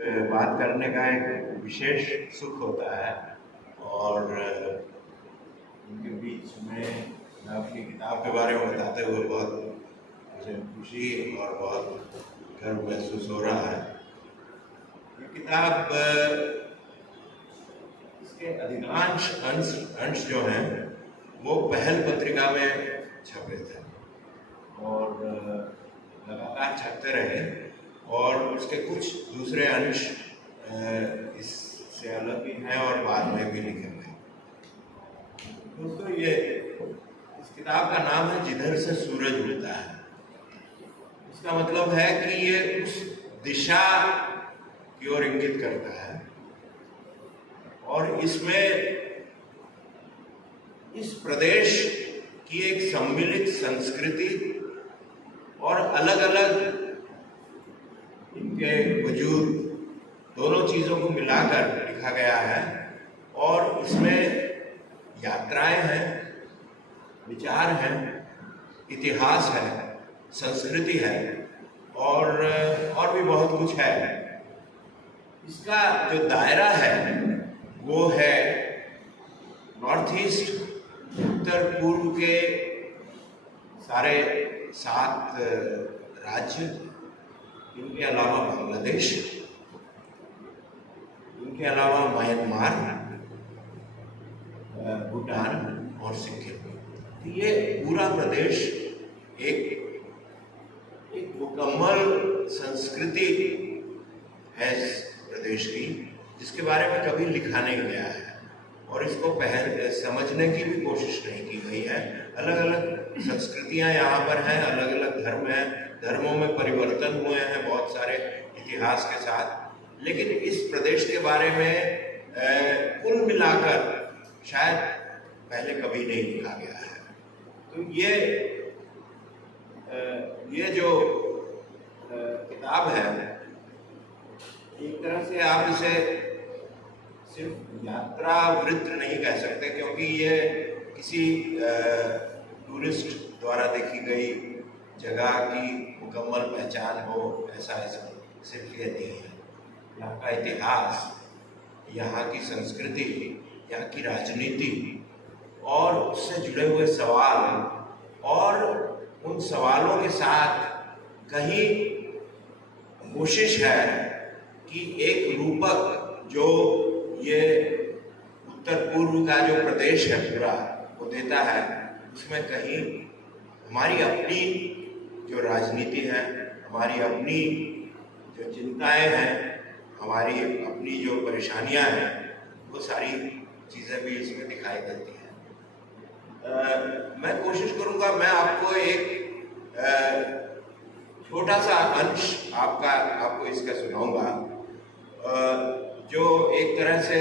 बात करने का एक विशेष सुख होता है और उनके बीच में मैं अपनी किताब के बारे में बताते हुए बहुत मुझे खुशी और बहुत गर्व महसूस हो रहा है। ये किताब इसके अधिकांश अंश जो हैं वो पहल पत्रिका में छपे थे और लगातार छपते रहे और उसके कुछ दूसरे अंश इससे अलग भी हैं और बाद में भी लिखे गए। दोस्तों, ये इस किताब का नाम है जिधर से सूरज उगता है। इसका मतलब है कि ये उस दिशा की ओर इंगित करता है और इसमें इस प्रदेश की एक सम्मिलित संस्कृति और अलग अलग इनके वजूद दोनों चीज़ों को मिलाकर लिखा गया है और इसमें यात्राएं हैं, विचार हैं, इतिहास है, संस्कृति है और भी बहुत कुछ है। इसका जो दायरा है वो है नॉर्थ ईस्ट, उत्तर पूर्व के सारे 7 राज्य, इनके अलावा बांग्लादेश, इनके अलावा म्यांमार, भूटान और सिक्किम। ये पूरा प्रदेश एक मुकम्मल संस्कृति है इस प्रदेश की, जिसके बारे में कभी लिखा नहीं गया है और इसको समझने की भी कोशिश नहीं की गई है। अलग अलग संस्कृतियां यहाँ पर हैं, अलग अलग धर्म हैं, धर्मों में परिवर्तन हुए हैं बहुत सारे इतिहास के साथ, लेकिन इस प्रदेश के बारे में कुल मिलाकर शायद पहले कभी नहीं लिखा गया है। तो ये जो किताब है, एक तरह से आप इसे सिर्फ यात्रा वृत्त नहीं कह सकते, क्योंकि ये किसी टूरिस्ट द्वारा देखी गई जगह की मुकम्मल पहचान हो ऐसा सिर्फ ये नहीं है। यहाँ का इतिहास, यहाँ की संस्कृति, यहाँ की राजनीति और उससे जुड़े हुए सवाल और उन सवालों के साथ कहीं कोशिश है कि एक रूपक जो ये उत्तर पूर्व का जो प्रदेश है पूरा वो देता है, उसमें कहीं हमारी अपनी जो राजनीति है, हमारी अपनी जो चिंताएं हैं, हमारी अपनी जो परेशानियां हैं, वो सारी चीज़ें भी इसमें दिखाई देती हैं। मैं कोशिश करूंगा, मैं आपको एक छोटा सा अंश आपको इसका सुनाऊंगा जो एक तरह से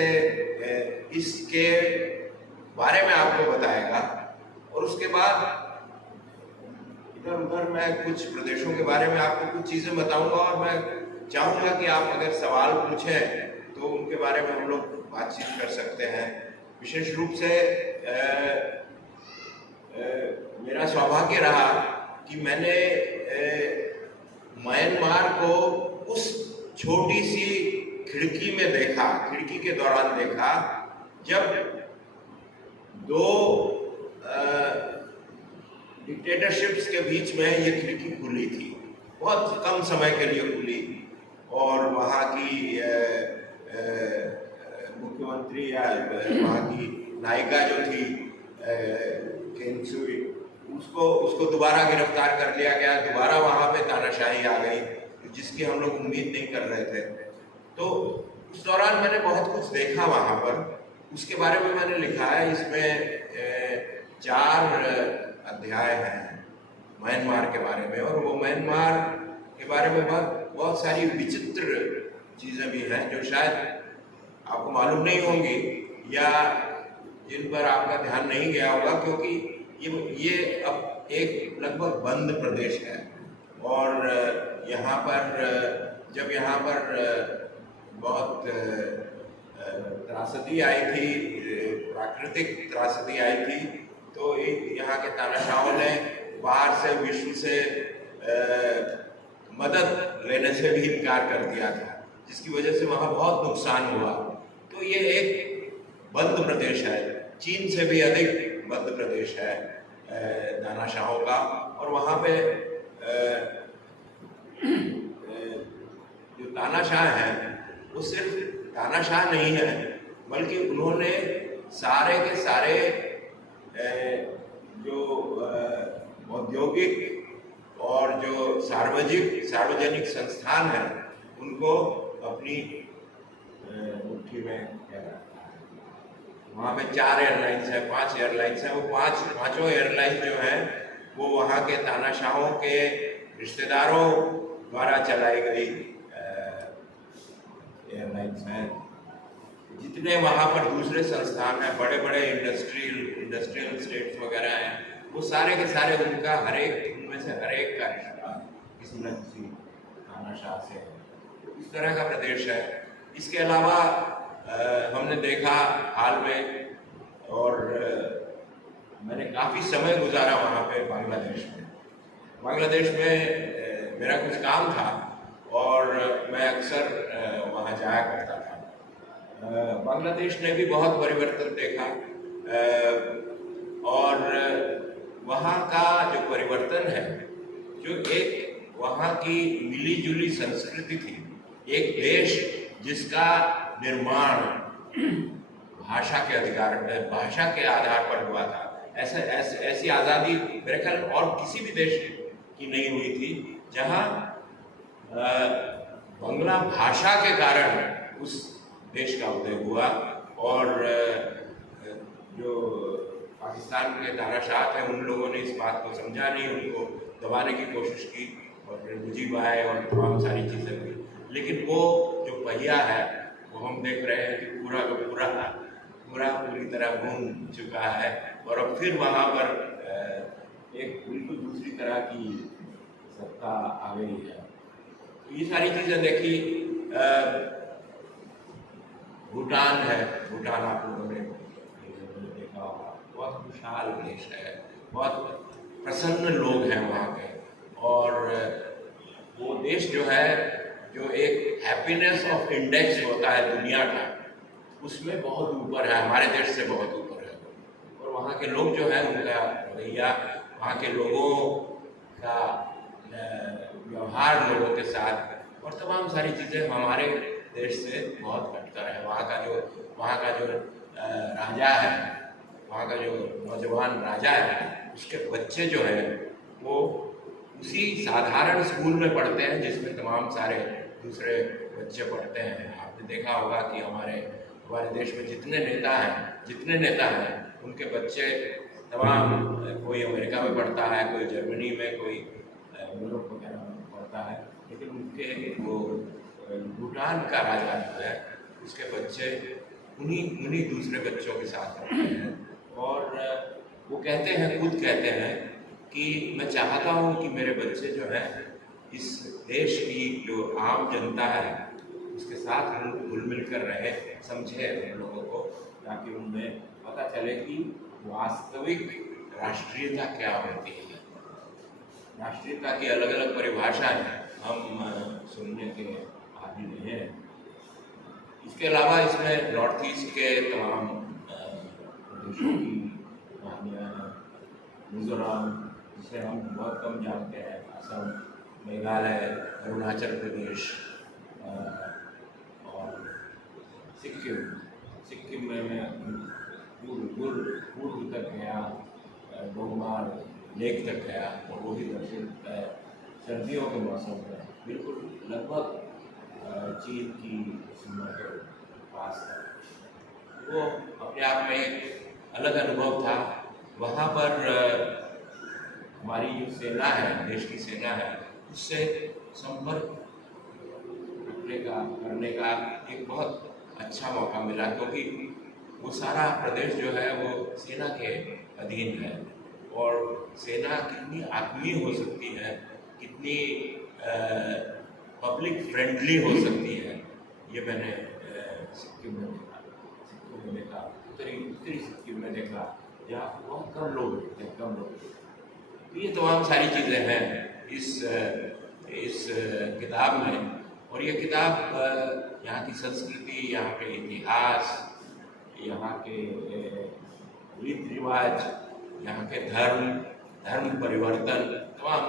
इसके बारे में आपको बताएगा और उसके बाद इधर उधर मैं कुछ प्रदेशों के बारे में आपको कुछ चीज़ें बताऊंगा और मैं चाहूँगा कि आप अगर सवाल पूछें तो उनके बारे में हम लोग बातचीत कर सकते हैं। विशेष रूप से मेरा सौभाग्य रहा कि मैंने म्यांमार को उस छोटी सी खिड़की में देखा, खिड़की के दौरान देखा जब 2 डिक्टेटरशिप्स के बीच में ये खिड़की खुली थी, बहुत कम समय के लिए खुली और वहाँ की मुख्यमंत्री या वहाँ की नायिका जो थी केन सुई, उसको दोबारा गिरफ्तार कर लिया गया, दोबारा वहाँ पे तानाशाही आ गई जिसकी हम लोग उम्मीद नहीं कर रहे थे। तो उस दौरान मैंने बहुत कुछ देखा वहाँ पर, उसके बारे में मैंने लिखा है। इसमें 4 अध्याय हैं म्यांमार के बारे में और वो म्यांमार के बारे में बहुत सारी विचित्र चीज़ें भी हैं जो शायद आपको मालूम नहीं होंगी या जिन पर आपका ध्यान नहीं गया होगा, क्योंकि ये अब एक लगभग बंद प्रदेश है और यहाँ पर जब यहाँ पर बहुत त्रासदी आई थी, प्राकृतिक त्रासदी आई थी, तो यहाँ के तानाशाहों ने बाहर से विश्व से मदद लेने से भी इनकार कर दिया था। जिसकी वजह से वहाँ बहुत नुकसान हुआ। तो ये एक बंद प्रदेश है, चीन से भी अधिक बंद प्रदेश है तानाशाहों का। और वहाँ पे जो तानाशाह हैं वो सिर्फ तानाशाह नहीं है, बल्कि उन्होंने सारे के सारे जो औद्योगिक और जो सार्वजनिक संस्थान हैं उनको अपनी मुट्ठी में रखा है। वहाँ पे 4 एयरलाइंस है, 5 एयरलाइंस है। वो पाँचों एयरलाइंस जो हैं वो वहाँ के तानाशाहों के रिश्तेदारों द्वारा चलाई गई एयरलाइंस हैं। जितने वहाँ पर दूसरे संस्थान हैं, बड़े बड़े इंडस्ट्रियल स्टेट्स वगैरह हैं, वो सारे के सारे उनका उनमें से हर एक का रिश्ता किसी न किसी तानाशाह से है। इस तरह का प्रदेश है। इसके अलावा हमने देखा हाल में, और मैंने काफ़ी समय गुजारा वहाँ पे बांग्लादेश में मेरा कुछ काम था और मैं अक्सर वहाँ जाया करता था। बांग्लादेश ने भी बहुत परिवर्तन देखा, और वहाँ का जो परिवर्तन है, जो एक वहाँ की मिली जुली संस्कृति थी, एक देश जिसका निर्माण भाषा के आधार पर हुआ था। ऐसी आज़ादी मेरे ख्याल और किसी भी देश की नहीं हुई थी जहाँ बंगला भाषा के कारण उस देश का उदय हुआ। और जो पाकिस्तान के तानाशाह थे उन लोगों ने इस बात को समझा नहीं, उनको दबाने की कोशिश की और फिर मुजीब आए और तमाम सारी चीज़ें हुई। लेकिन वो जो पहिया है वो हम देख रहे हैं कि पूरी तरह घूम चुका है, और अब फिर वहाँ पर एक बिल्कुल दूसरी तरह की सत्ता आ गई है। तो ये सारी चीज़ें देखी। भूटान है, भूटान आप लोगों ने देखा होगा, बहुत खुशहाल देश है, बहुत प्रसन्न लोग हैं वहाँ के। और वो देश जो है, जो एक हैप्पीनेस ऑफ इंडेक्स होता है दुनिया का, उसमें बहुत ऊपर है, हमारे देश से बहुत ऊपर है। और वहाँ के लोग जो है, उनका रवैया, वहाँ के लोगों का व्यवहार लोगों के साथ और तमाम सारी चीज़ें हमारे देश से बहुत कटकर है। वहाँ का जो राजा है, वहाँ का जो नौजवान राजा है, उसके बच्चे जो हैं वो उसी साधारण स्कूल में पढ़ते हैं जिसमें तमाम सारे दूसरे बच्चे पढ़ते हैं। आपने देखा होगा कि हमारे देश में जितने नेता हैं उनके बच्चे तमाम, कोई अमेरिका में पढ़ता है, कोई जर्मनी में, कोई यूरोप वगैरह में पढ़ता है, लेकिन उनके वो भूटान का राजा जो है उसके बच्चे उन्हीं दूसरे बच्चों के साथ पढ़ते हैं। और वो खुद कहते हैं कि मैं चाहता हूँ कि मेरे बच्चे जो हैं इस देश की जो आम जनता है उसके साथ घुल मिल कर रहे, समझे उन लोगों को, ताकि उनमें पता चले कि वास्तविक राष्ट्रीयता क्या होती है। राष्ट्रीयता की अलग अलग परिभाषाएं हम सुनने के आदि नहीं हैं। इसके अलावा इसमें नॉर्थ ईस्ट के तमाम प्रदेशों की कहानियाँ हैं। मिजोरम, जिसे हम बहुत कम जानते हैं, असम, मेघालय, अरुणाचल प्रदेश और सिक्किम में मैं पूर्व तक गया, गोगमार लेक तक गया, और वो भी दक्षिण सर्दियों के मौसम में बिल्कुल लगभग चीन की सीमा के पास था। वो अपने आप में एक अलग अनुभव था। वहाँ पर हमारी जो सेना है, देश की सेना है, उससे संपर्क करने का एक बहुत अच्छा मौका मिला, क्योंकि वो सारा प्रदेश जो है वो सेना के अधीन है। और सेना कितनी आत्मीय हो सकती है, कितनी पब्लिक फ्रेंडली हो सकती है, ये मैंने सिक्किम में देखा, उत्तरी सिक्किम में देखा, जहाँ बहुत कम लोग। ये तमाम सारी चीज़ें हैं इस किताब में। और ये किताब यहाँ की संस्कृति, यहाँ के इतिहास, यहाँ के रीति रिवाज, यहाँ के धर्म परिवर्तन तमाम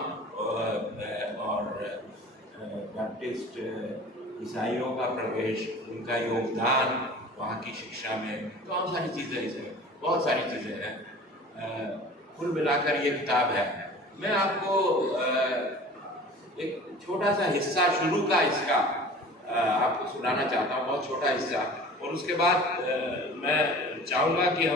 और बैप्टिस्ट ईसाइयों का प्रवेश, उनका योगदान वहाँ की शिक्षा में, तमाम सारी चीज़ें इसमें, बहुत सारी चीज़ें हैं। कुल मिलाकर ये किताब है। मैं आपको एक छोटा सा हिस्सा शुरू का इसका आपको सुनाना चाहता हूँ, बहुत छोटा हिस्सा, और उसके बाद मैं चाहूँगा कि हम